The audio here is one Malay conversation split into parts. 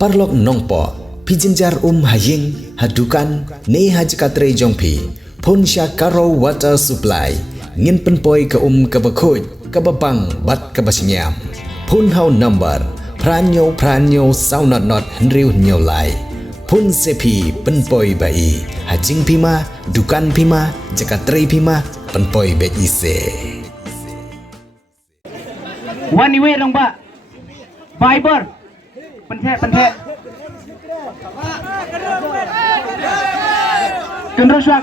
parlok nongpo pijinjar haying hadukan ne hajkatre jongpi pon sya karo water supply ngin penpoi ke kebakhoj kebabang bat kebasnyam pun hau number pranyo saunat not henriu nyolai pun sepi penpoi bai hajing pima dukan pima jakatre pima penpoi be ise one way long ba Biber pentek kendruswa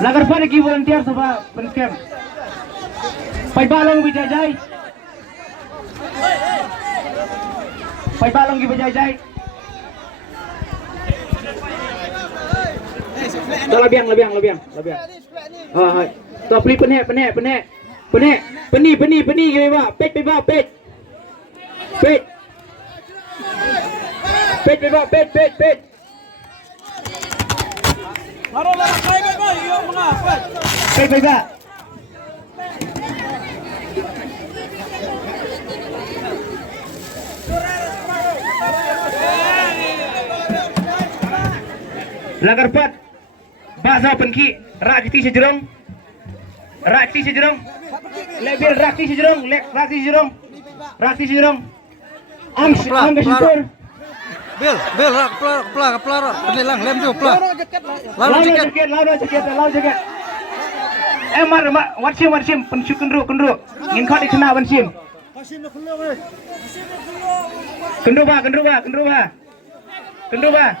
lagar pada ki volunteer sabah pencamp pai balong bijajai Lebiang. Oh, hai. Tu peli penek. Peni ke ba? Pet. Laro kai ba? Yo mga pet. Pet ba? Lagar pat bahasa penki rakti sejerong lebih rakti sejerong am besyukur Bil pelar penilang lem tu pelar lalu jaket mar watsim pensyukur kendru ngin kau dikena wansim kendru ba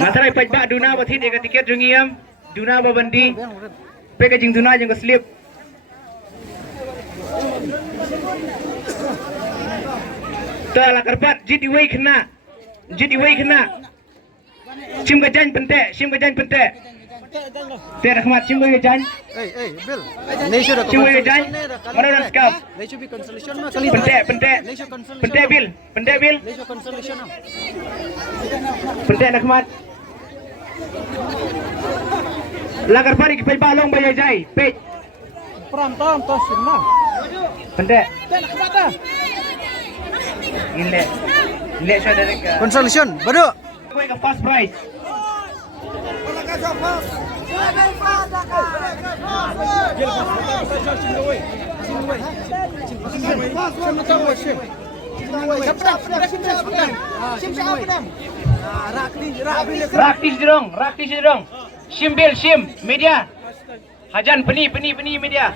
Natarai pajak duna batin eka tiket jungiam duna babandi peka jing duna jeng slip telah kerpat jid iway kena sim gajan pentek Tiada khmat sim gajan Bil Nesho dah sim gajan mana orang skap Nesho bi consolation mah kali pentek bil Nesho consolation pentek nak khmat lagar pari ki balong bayajai pej Pram tam tos mah pentek Gile saudara ka consolation baduk kau ke first prize Raktis jerong sim media hajan peni media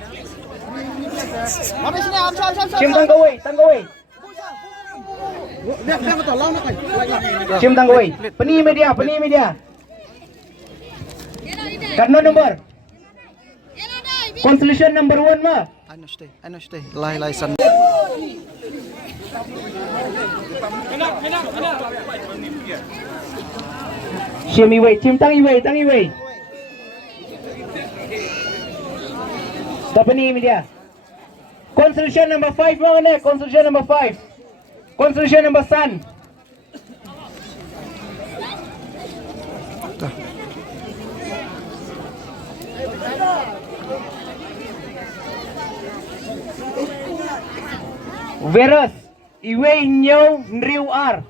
sim tanggawai sim tanggawai peni media karena nomor consolation number 1 mah I know stay lai san sim tangi wei Tapani media consolation number 5 mana consolation number Sun Virus Iwe nyau nriu ar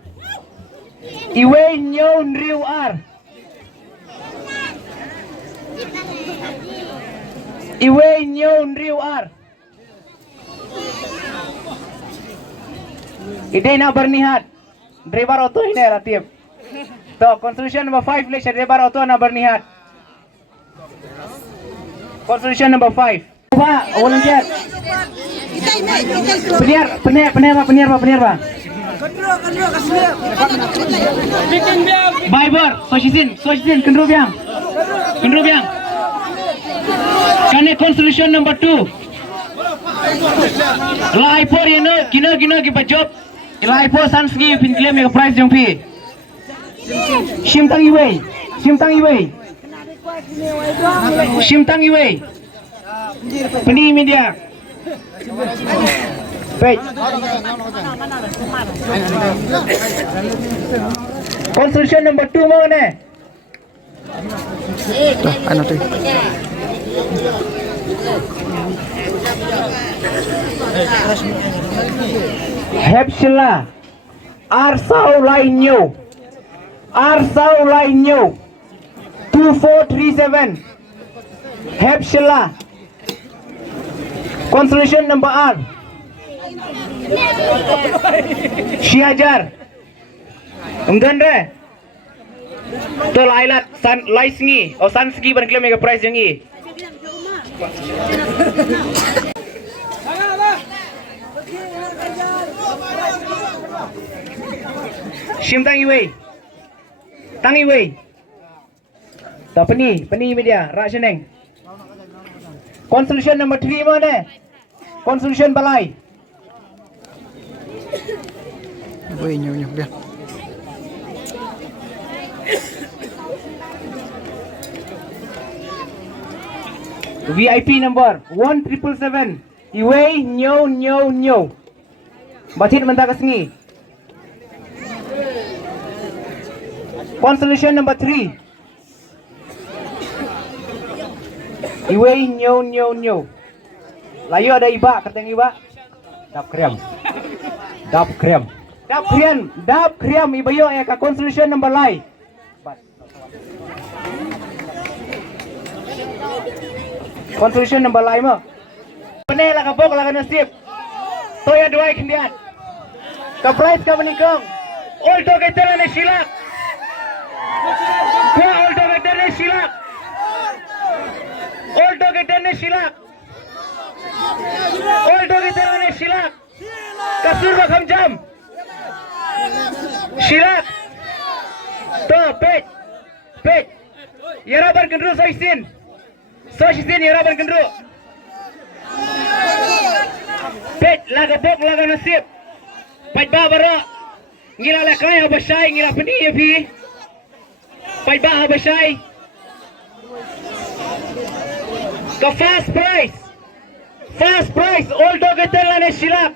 Ide na bernihat driver auto ini relatif to constitution number 5 le driver auto na bernihat constitution number 5 Pak volunteer Penyer ba Biber Sosisin kendro biang Kane constitution number 2 Lai por kina ki bajob Lai por sansgi pin claim ya price jong pi Sim tangi wei Peni media Page. Constitution number 2 mo na. Ano to? Hepsila. Arsau Lainyo. Arsau Lainyo. 2437. Hepsila. Constitution number R. Syajar. Kemudian deh. To lailat san laisngi o sanski ban klaim mega price jangi. Shim tangi wei. Tangi wei. Tak peni media rak seneng. Constitution number 3 mana? Constitution balai. Woi, nyu biar. VIP number 1777. Iwei nyo. Batit mentah kesengi. Constitution number 3. Iwei nyo. Layu ada iba, kateng iba. Dap kriam ibayo ya ka constitution number lai. Constitution number lai mo. Panela ka bok la ka nasib. Toya duai kendian. Ka price ka menikong. All together na silak. Ko all together na silak. All together na silak. All together na silak. Kasur bakam jam. Silak. To page. Yaraban kendru soisin yaraban kendru. Page laga bok laga nasib. Page ba baro. Ngira lakay habasay ngira pani fi. Page ba habasay. Ka fast price all together na silak.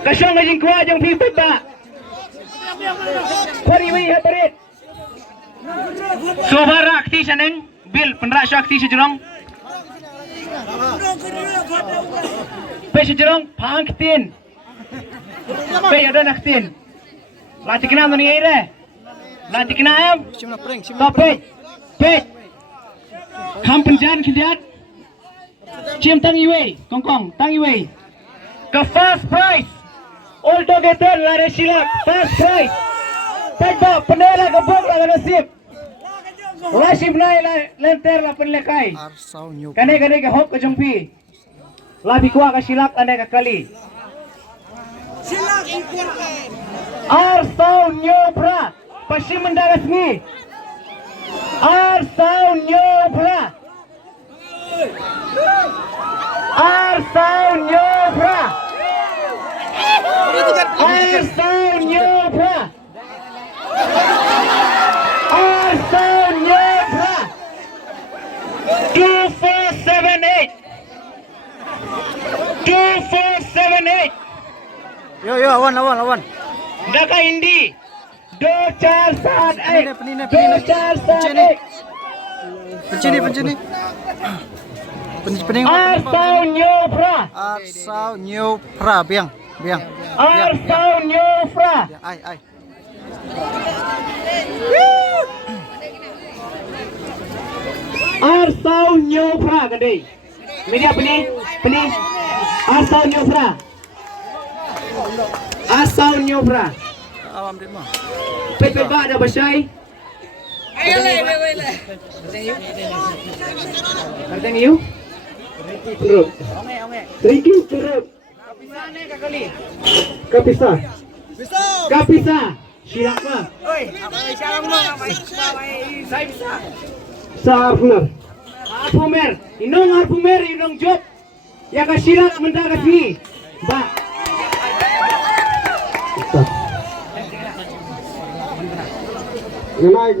Kasyong na jingkwa jang pipit ba? Kwari wei habarit. Sobara akti saneng bil penra akti sejurong. Pe sejurong pangtin. Pe ada naktin. Lati kena mani aire. Lati kena am. Simna prank. Pe. Kam penjan kidiat. Cium tangi wei, kongkong tangi wei. Ka fast price. All together lare silak fast price. Pagba penela ka bok la nasib. Lasib nai lenter la penlekai. Arsau nyu. Kane ka hok ka jongpi. Labi kuah ka silak ane ka kali. Arsau nyopra pasim mendagas ni. Arsau nyopra. Arsau nyopra. Arsau nyopra. Arsau nyopra. 2478. 2478. Yo, lawan. Daka Indi 2478. Penini. 2478. Pencini. Pening. Arsau nyopra. Arsau nyu pra biang. Arsau nyopra. Ai. Arsau nyopra kadai. Media peni. Arsau nyopra. Awam dit mah. Pe ba ada basai. Thank you. Thank you. Kapisa. Silak mah. Sarfner. Arpumer, inong job. Ya ka silak mendagat ni. Ba. Inai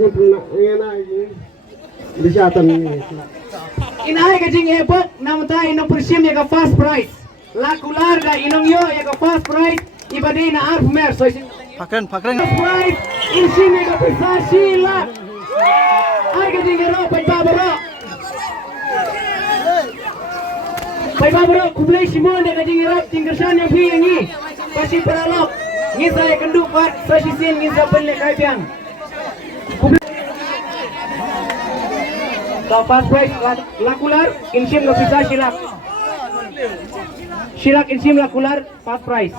ka jing hebok namun tayo inong persim ya ka fast price. lakular da inong yo ya ka first prize ibadi na arf mer so isin Pakren, pakren. first prize isin ka pisa sila ay ka dingero pai babaro kublai simon da ka dingero tinggersan yang pi yang ni pasi peralok ni saya kenduk pat pasi sin ni sa penle kai piang the first prize lakular insim ka pisa silak Shirak insim lakular first prize.